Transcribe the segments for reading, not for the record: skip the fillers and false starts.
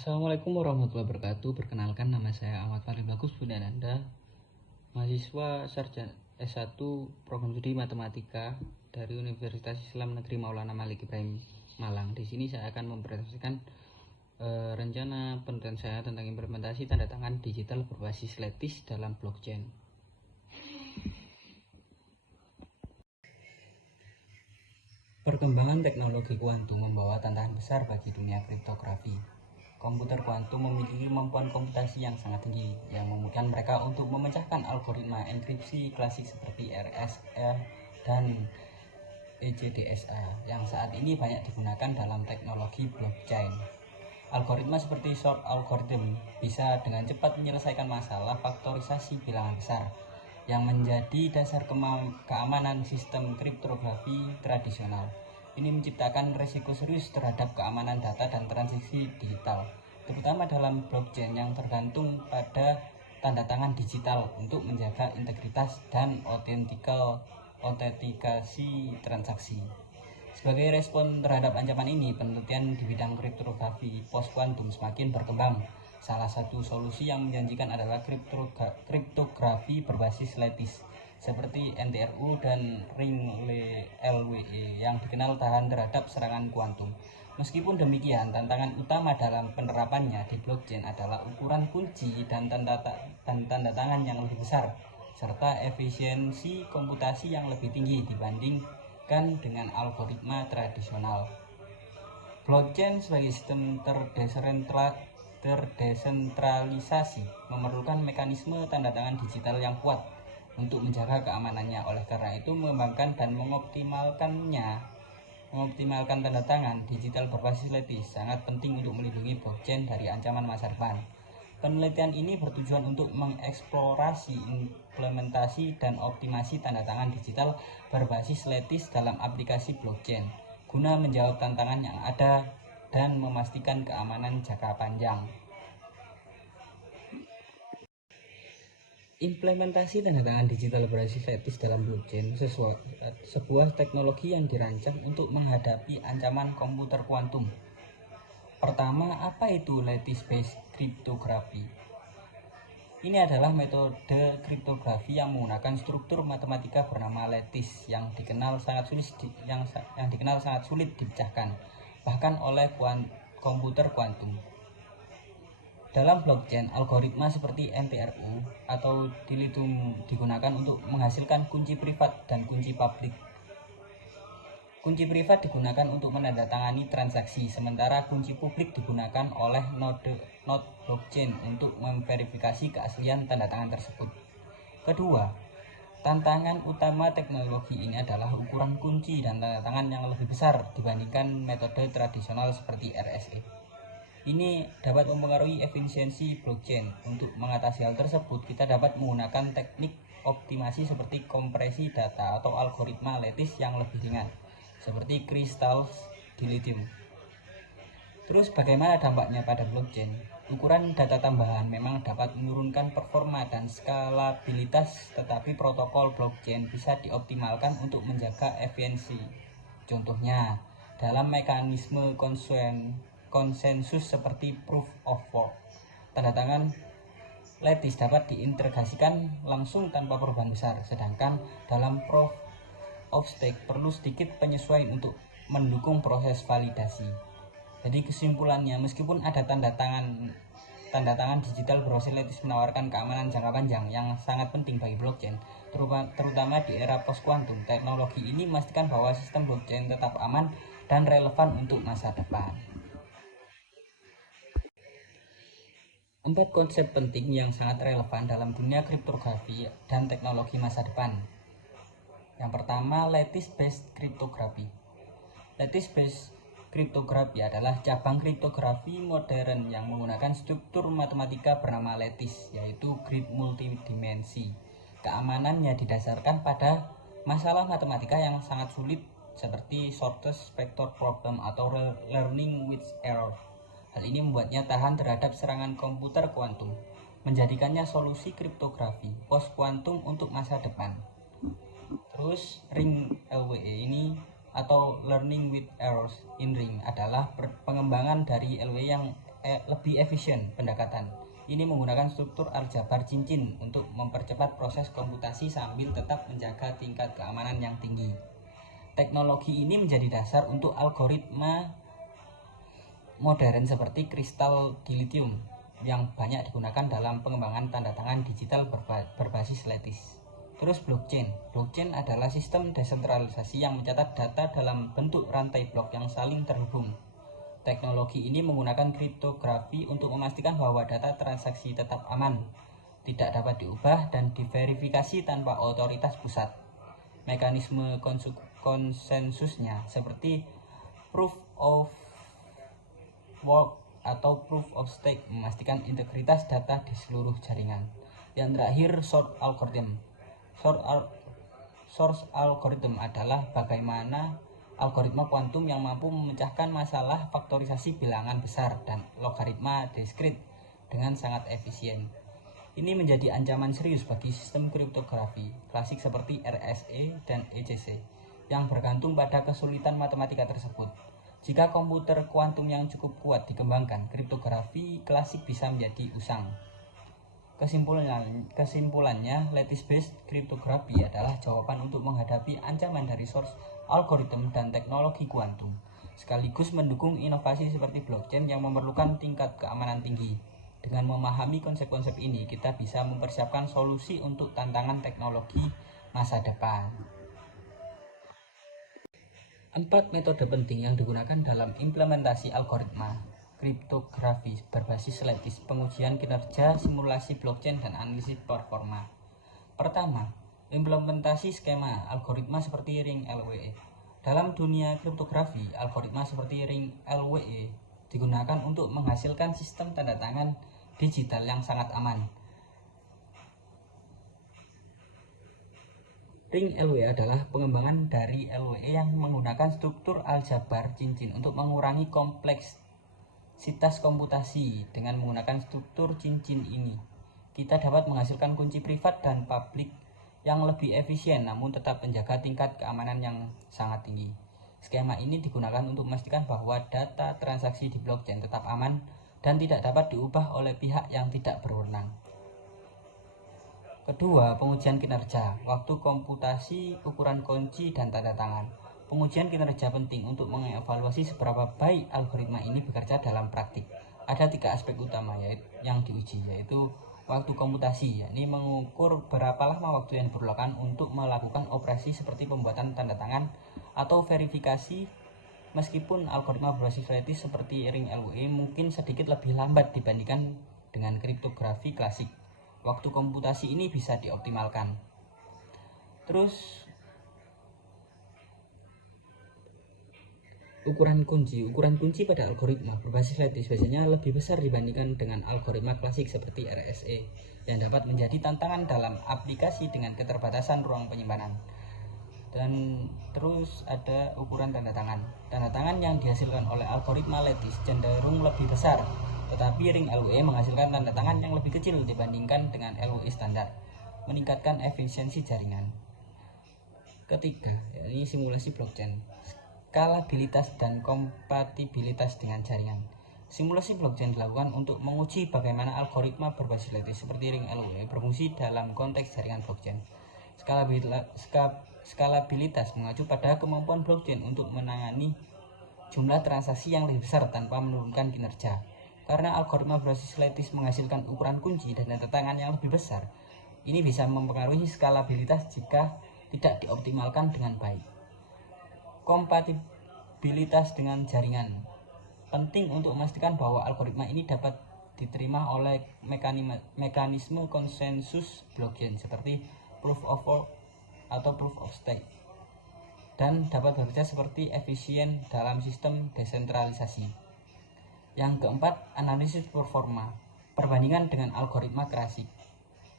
Assalamualaikum warahmatullahi wabarakatuh. Perkenalkan, nama saya Ahmad Fahri Bagus Budananda, mahasiswa sarjana S1 Program Studi Matematika dari Universitas Islam Negeri Maulana Malik Ibrahim Malang. Di sini saya akan mempresentasikan rencana penelitian saya tentang implementasi tanda tangan digital berbasis lattice dalam blockchain. Perkembangan teknologi kuantum membawa tantangan besar bagi dunia kriptografi. Komputer kuantum memiliki kemampuan komputasi yang sangat tinggi yang memungkinkan mereka untuk memecahkan algoritma enkripsi klasik seperti RSA dan ECDSA yang saat ini banyak digunakan dalam teknologi blockchain. Algoritma seperti short algorithm bisa dengan cepat menyelesaikan masalah faktorisasi bilangan besar yang menjadi dasar keamanan sistem kriptografi tradisional. Ini menciptakan resiko serius terhadap keamanan data dan transaksi digital, terutama dalam blockchain yang tergantung pada tanda tangan digital untuk menjaga integritas dan autentikasi transaksi. Sebagai respon terhadap ancaman ini, penelitian di bidang kriptografi post kuantum semakin berkembang. Salah satu solusi yang menjanjikan adalah kriptografi berbasis lattice seperti NTRU dan ring LWE yang dikenal tahan terhadap serangan kuantum. Meskipun demikian, tantangan utama dalam penerapannya di blockchain adalah ukuran kunci dan tanda tangan yang lebih besar, serta efisiensi komputasi yang lebih tinggi dibandingkan dengan algoritma tradisional. Blockchain sebagai sistem terdesentralisasi memerlukan mekanisme tanda tangan digital yang kuat untuk menjaga keamanannya. Oleh karena itu, mengembangkan dan mengoptimalkan tanda tangan digital berbasis lattice sangat penting untuk melindungi blockchain dari ancaman masa depan. Penelitian ini bertujuan untuk mengeksplorasi implementasi dan optimasi tanda tangan digital berbasis lattice dalam aplikasi blockchain guna menjawab tantangan yang ada dan memastikan keamanan jangka panjang. Implementasi tanda tangan digital berbasis lattice dalam blockchain sebuah teknologi yang dirancang untuk menghadapi ancaman komputer kuantum. Pertama, apa itu lattice-based cryptography? Ini adalah metode kriptografi yang menggunakan struktur matematika bernama lattice yang dikenal sangat sulit dipecahkan, bahkan oleh komputer kuantum. Dalam blockchain, algoritma seperti NTRU atau Dilithium digunakan untuk menghasilkan kunci privat dan kunci publik. Kunci privat digunakan untuk menandatangani transaksi, sementara kunci publik digunakan oleh node blockchain untuk memverifikasi keaslian tanda tangan tersebut. Kedua, tantangan utama teknologi ini adalah ukuran kunci dan tanda tangan yang lebih besar dibandingkan metode tradisional seperti RSA. Ini dapat mempengaruhi efisiensi blockchain. Untuk mengatasi hal tersebut, kita dapat menggunakan teknik optimasi seperti kompresi data atau algoritma lattice yang lebih ringan, seperti kristal dilithium. Terus bagaimana dampaknya pada blockchain? Ukuran data tambahan memang dapat menurunkan performa dan skalabilitas, tetapi protokol blockchain bisa dioptimalkan untuk menjaga efisiensi. Contohnya, dalam mekanisme konsensus seperti proof of work, tanda tangan lattice dapat diintegrasikan langsung tanpa perubahan besar, sedangkan dalam proof of stake perlu sedikit penyesuaian untuk mendukung proses validasi. Jadi kesimpulannya, meskipun ada tanda tangan digital berbasis lattice menawarkan keamanan jangka panjang yang sangat penting bagi blockchain, terutama di era post kuantum, teknologi ini memastikan bahwa sistem blockchain tetap aman dan relevan untuk masa depan. 4 konsep penting yang sangat relevan dalam dunia kriptografi dan teknologi masa depan. Yang pertama, lattice-based cryptography. Lattice-based kriptografi adalah cabang kriptografi modern yang menggunakan struktur matematika bernama lattice, yaitu grid multidimensi. Keamanannya didasarkan pada masalah matematika yang sangat sulit seperti shortest vector problem atau learning with error. Hal ini membuatnya tahan terhadap serangan komputer kuantum, menjadikannya solusi kriptografi post kuantum untuk masa depan. Terus ring LWE ini atau learning with errors in ring adalah pengembangan dari LW yang lebih efisien pendekatan. Ini menggunakan struktur aljabar cincin untuk mempercepat proses komputasi sambil tetap menjaga tingkat keamanan yang tinggi. Teknologi ini menjadi dasar untuk algoritma modern seperti kristal dilithium yang banyak digunakan dalam pengembangan tanda tangan digital berbasis lattice. Terus blockchain. Blockchain adalah sistem desentralisasi yang mencatat data dalam bentuk rantai blok yang saling terhubung. Teknologi ini menggunakan kriptografi untuk memastikan bahwa data transaksi tetap aman, tidak dapat diubah dan diverifikasi tanpa otoritas pusat. Mekanisme konsensusnya seperti proof of work atau proof of stake memastikan integritas data di seluruh jaringan. Yang terakhir, source algorithm adalah bagaimana algoritma kuantum yang mampu memecahkan masalah faktorisasi bilangan besar dan logaritma diskrit dengan sangat efisien. Ini menjadi ancaman serius bagi sistem kriptografi klasik seperti RSA dan ECC yang bergantung pada kesulitan matematika tersebut. Jika komputer kuantum yang cukup kuat dikembangkan, kriptografi klasik bisa menjadi usang. Kesimpulannya, lattice-based cryptography adalah jawaban untuk menghadapi ancaman dari source algoritma dan teknologi kuantum, sekaligus mendukung inovasi seperti blockchain yang memerlukan tingkat keamanan tinggi. Dengan memahami konsep-konsep ini, kita bisa mempersiapkan solusi untuk tantangan teknologi masa depan. 4 metode penting yang digunakan dalam implementasi algoritma kriptografi berbasis lattice, pengujian kinerja, simulasi blockchain, dan analisis performa. Pertama, implementasi skema algoritma seperti ring LWE. Dalam dunia kriptografi, algoritma seperti ring LWE digunakan untuk menghasilkan sistem tanda tangan digital yang sangat aman. Ring LWE adalah pengembangan dari LWE yang menggunakan struktur aljabar cincin untuk mengurangi kompleksitas komputasi. Dengan menggunakan struktur cincin ini, kita dapat menghasilkan kunci privat dan publik yang lebih efisien namun tetap menjaga tingkat keamanan yang sangat tinggi. Skema ini digunakan untuk memastikan bahwa data transaksi di blockchain tetap aman dan tidak dapat diubah oleh pihak yang tidak berwenang. Kedua, pengujian kinerja, waktu komputasi, ukuran kunci, dan tanda tangan. Pengujian kinerja penting untuk mengevaluasi seberapa baik algoritma ini bekerja dalam praktik. Ada 3 aspek utama yang diuji, yaitu waktu komputasi, yakni mengukur berapa lama waktu yang diperlukan untuk melakukan operasi seperti pembuatan tanda tangan atau verifikasi. Meskipun algoritma berbasis lattice seperti ring LWE mungkin sedikit lebih lambat dibandingkan dengan kriptografi klasik, waktu komputasi ini bisa dioptimalkan. Terus ukuran kunci pada algoritma berbasis lattice biasanya lebih besar dibandingkan dengan algoritma klasik seperti RSA yang dapat menjadi tantangan dalam aplikasi dengan keterbatasan ruang penyimpanan. Dan terus ada ukuran tanda tangan. Tanda tangan yang dihasilkan oleh algoritma lattice cenderung lebih besar, tetapi ring LWE menghasilkan tanda tangan yang lebih kecil dibandingkan dengan LWE standar, meningkatkan efisiensi jaringan. Ketiga, yakni simulasi blockchain, skalabilitas dan kompatibilitas dengan jaringan. Simulasi blockchain dilakukan untuk menguji bagaimana algoritma berbasis lattice seperti ring LWE berfungsi dalam konteks jaringan blockchain. Skalabilitas mengacu pada kemampuan blockchain untuk menangani jumlah transaksi yang lebih besar tanpa menurunkan kinerja. Karena algoritma berbasis lattice menghasilkan ukuran kunci dan tanda tangan yang lebih besar, ini bisa mempengaruhi skalabilitas jika tidak dioptimalkan dengan baik. Kompatibilitas dengan jaringan penting untuk memastikan bahwa algoritma ini dapat diterima oleh mekanisme konsensus blockchain seperti proof of work atau proof of stake, dan dapat bekerja seperti efisien dalam sistem desentralisasi. Yang keempat, analisis performa, perbandingan dengan algoritma klasik.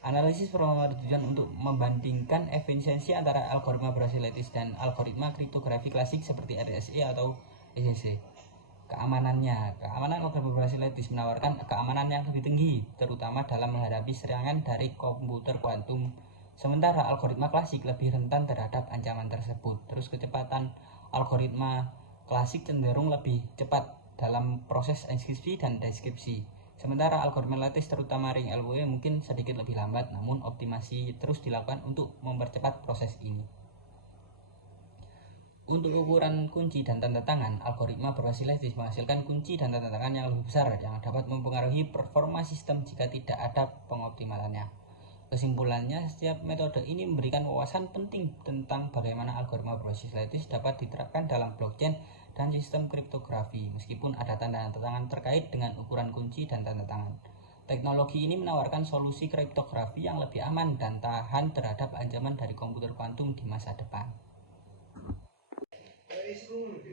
Analisis performa bertujuan untuk membandingkan efisiensi antara algoritma berbasis lattice dan algoritma kriptografi klasik seperti RSA atau ECC. Keamanan algoritma berbasis lattice menawarkan keamanan yang lebih tinggi, terutama dalam menghadapi serangan dari komputer kuantum. Sementara algoritma klasik lebih rentan terhadap ancaman tersebut. Terus kecepatan Algoritma klasik cenderung lebih cepat dalam proses enkripsi dan deskripsi. Sementara algoritma lattice terutama ring LWE mungkin sedikit lebih lambat, namun optimasi terus dilakukan untuk mempercepat proses ini. Untuk ukuran kunci dan tanda tangan, algoritma berbasis lattice menghasilkan kunci dan tanda tangan yang lebih besar yang dapat mempengaruhi performa sistem jika tidak ada pengoptimalannya. Kesimpulannya, setiap metode ini memberikan wawasan penting tentang bagaimana algoritma berbasis lattice dapat diterapkan dalam blockchain dan sistem kriptografi, meskipun ada tanda tangan terkait dengan ukuran kunci dan tanda tangan. Teknologi ini menawarkan solusi kriptografi yang lebih aman dan tahan terhadap ancaman dari komputer kuantum di masa depan.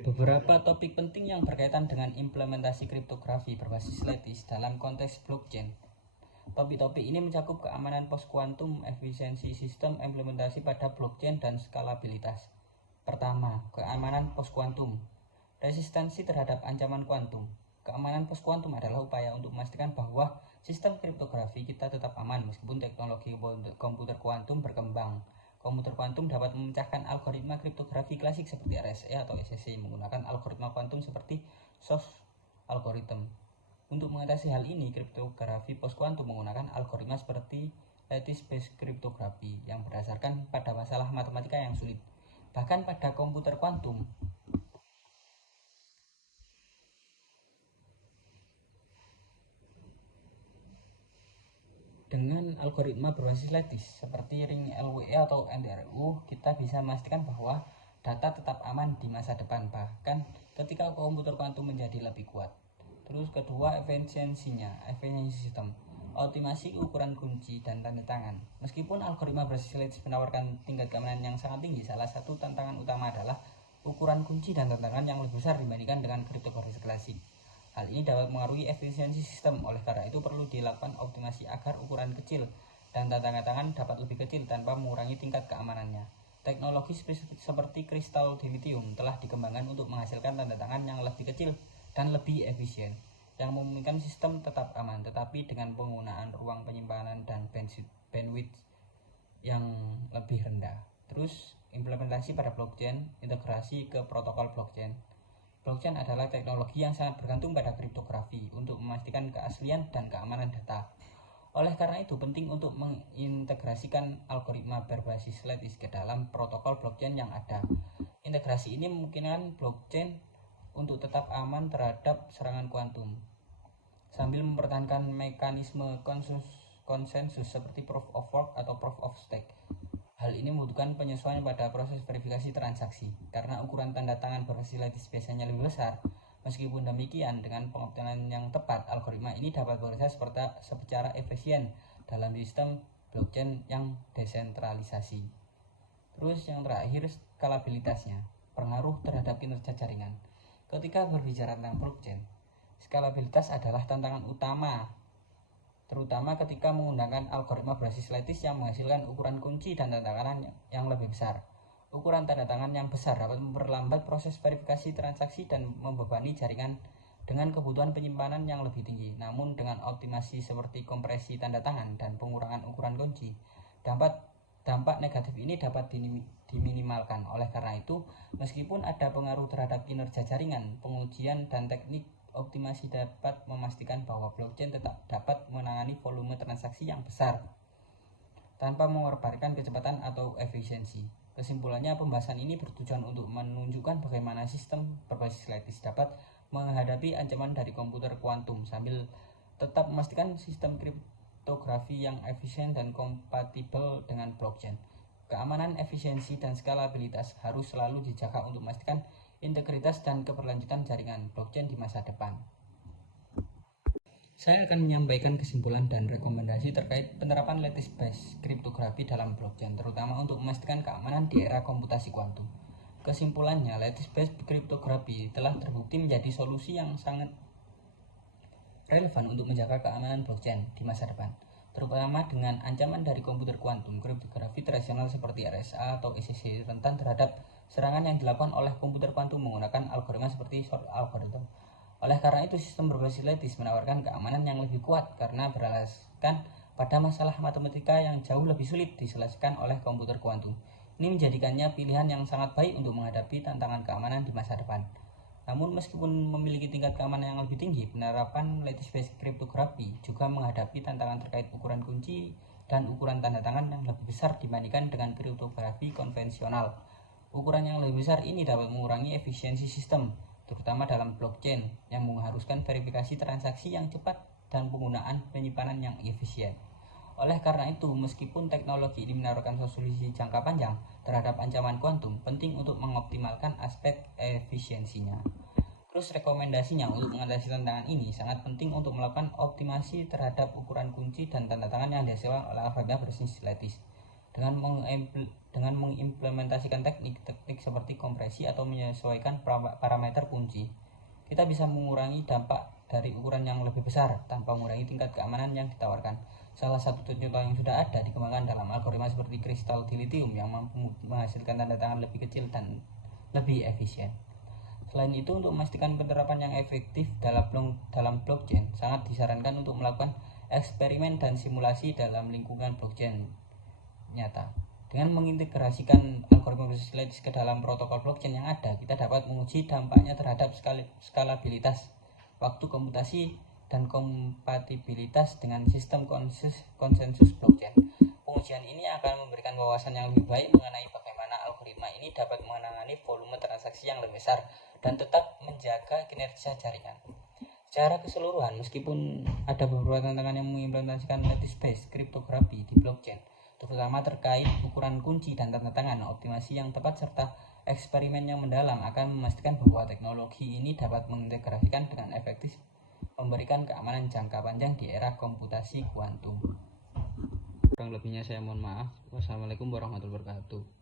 Beberapa topik penting yang berkaitan dengan implementasi kriptografi berbasis lattice dalam konteks blockchain. Topik-topik ini mencakup keamanan post-kuantum, efisiensi sistem, implementasi pada blockchain, dan skalabilitas. Pertama, keamanan post-kuantum. Resistensi terhadap ancaman kuantum. Keamanan post-kuantum adalah upaya untuk memastikan bahwa sistem kriptografi kita tetap aman meskipun teknologi komputer kuantum berkembang. Komputer kuantum dapat memecahkan algoritma kriptografi klasik seperti RSA atau SSC menggunakan algoritma kuantum seperti Source algorithm. Untuk mengatasi hal ini, kriptografi post-kuantum menggunakan algoritma seperti lattice-based cryptography yang berdasarkan pada masalah matematika yang sulit. Bahkan pada komputer kuantum, dengan algoritma berbasis lattice seperti ring LWE atau NRU, kita bisa memastikan bahwa data tetap aman di masa depan, bahkan ketika komputer kuantum menjadi lebih kuat. Terus kedua, efisiensi sistem, optimasi ukuran kunci dan tanda tangan. Meskipun algoritma berbasis lattice menawarkan tingkat keamanan yang sangat tinggi, salah satu tantangan utama adalah ukuran kunci dan tanda tangan yang lebih besar dibandingkan dengan kriptografi klasik. Hal ini dapat mengaruhi efisiensi sistem, oleh karena itu perlu dilakukan optimasi agar ukuran kecil dan tanda tangan dapat lebih kecil tanpa mengurangi tingkat keamanannya. Teknologi seperti kristal dilithium telah dikembangkan untuk menghasilkan tanda tangan yang lebih kecil dan lebih efisien, yang memungkinkan sistem tetap aman tetapi dengan penggunaan ruang penyimpanan dan bandwidth yang lebih rendah. Terus implementasi pada blockchain, integrasi ke protokol blockchain. Blockchain adalah teknologi yang sangat bergantung pada kriptografi untuk memastikan keaslian dan keamanan data. Oleh karena itu, penting untuk mengintegrasikan algoritma berbasis lattice ke dalam protokol blockchain yang ada. Integrasi ini memungkinkan blockchain untuk tetap aman terhadap serangan kuantum, sambil mempertahankan mekanisme konsensus seperti proof of work atau proof of stake. Hal ini membutuhkan penyesuaian pada proses verifikasi transaksi, karena ukuran tanda tangan berbasis lattice biasanya lebih besar. Meskipun demikian, dengan pengoptimalan yang tepat, algoritma ini dapat bekerja secara efisien dalam sistem blockchain yang desentralisasi. Terus yang terakhir, skalabilitasnya, pengaruh terhadap kinerja jaringan. Ketika berbicara tentang blockchain, skalabilitas adalah tantangan utama, terutama ketika menggunakan algoritma berbasis lattice yang menghasilkan ukuran kunci dan tanda tangan yang lebih besar. Ukuran tanda tangan yang besar dapat memperlambat proses verifikasi transaksi dan membebani jaringan dengan kebutuhan penyimpanan yang lebih tinggi. Namun dengan optimasi seperti kompresi tanda tangan dan pengurangan ukuran kunci, dampak negatif ini dapat diminimalkan. Oleh karena itu, meskipun ada pengaruh terhadap kinerja jaringan, pengujian dan teknik optimasi dapat memastikan bahwa blockchain tetap dapat menangani volume transaksi yang besar tanpa mengorbankan kecepatan atau efisiensi. Kesimpulannya, pembahasan ini bertujuan untuk menunjukkan bagaimana sistem berbasis lattice dapat menghadapi ancaman dari komputer kuantum sambil tetap memastikan sistem kriptografi yang efisien dan kompatibel dengan blockchain. Keamanan, efisiensi, dan skalabilitas harus selalu dijaga untuk memastikan integritas dan keberlanjutan jaringan blockchain di masa depan. Saya akan menyampaikan kesimpulan dan rekomendasi terkait penerapan lattice-based kriptografi dalam blockchain, terutama untuk memastikan keamanan di era komputasi kuantum. Kesimpulannya, lattice-based kriptografi telah terbukti menjadi solusi yang sangat relevan untuk menjaga keamanan blockchain di masa depan, terutama dengan ancaman dari komputer kuantum. Kriptografi tradisional seperti RSA atau SSC rentan terhadap serangan yang dilakukan oleh komputer kuantum menggunakan algoritma seperti Short algorithm. Oleh karena itu, sistem berbasis lattice menawarkan keamanan yang lebih kuat karena beralaskan pada masalah matematika yang jauh lebih sulit diselesaikan oleh komputer kuantum. Ini menjadikannya pilihan yang sangat baik untuk menghadapi tantangan keamanan di masa depan. Namun meskipun memiliki tingkat keamanan yang lebih tinggi, penerapan lattice-based cryptography juga menghadapi tantangan terkait ukuran kunci dan ukuran tanda tangan yang lebih besar dibandingkan dengan kriptografi konvensional. Ukuran yang lebih besar ini dapat mengurangi efisiensi sistem, terutama dalam blockchain yang mengharuskan verifikasi transaksi yang cepat dan penggunaan penyimpanan yang efisien. Oleh karena itu, meskipun teknologi ini menawarkan solusi jangka panjang terhadap ancaman kuantum, penting untuk mengoptimalkan aspek efisiensinya. Terus rekomendasinya untuk mengatasi tantangan ini sangat penting untuk melakukan optimasi terhadap ukuran kunci dan tanda tangan yang dihasilkan oleh alfabet berbasis lattice. Dengan mengimplementasikan teknik seperti kompresi atau menyesuaikan parameter kunci, kita bisa mengurangi dampak dari ukuran yang lebih besar tanpa mengurangi tingkat keamanan yang ditawarkan. Salah satu contoh yang sudah ada dikembangkan dalam algoritma seperti kristal dilithium yang mampu menghasilkan tanda tangan lebih kecil dan lebih efisien. Selain itu, untuk memastikan penerapan yang efektif dalam blockchain, sangat disarankan untuk melakukan eksperimen dan simulasi dalam lingkungan blockchain nyata. Dengan mengintegrasikan algoritma berbasis lattice ke dalam protokol blockchain yang ada, kita dapat menguji dampaknya terhadap skalabilitas, waktu komputasi, dan kompatibilitas dengan sistem konsensus blockchain. Pengujian ini akan memberikan wawasan yang lebih baik mengenai bagaimana algoritma ini dapat menangani volume transaksi yang lebih besar dan tetap menjaga kinerja jaringan. Secara keseluruhan, meskipun ada beberapa tantangan yang mengimplementasikan lattice-based cryptography di blockchain, terutama terkait ukuran kunci dan tanda tangan, optimasi yang tepat, serta eksperimen yang mendalam akan memastikan bahwa teknologi ini dapat mengintegrasikan dengan efektif, memberikan keamanan jangka panjang di era komputasi kuantum. Kurang lebihnya saya mohon maaf. Wassalamualaikum warahmatullahi wabarakatuh.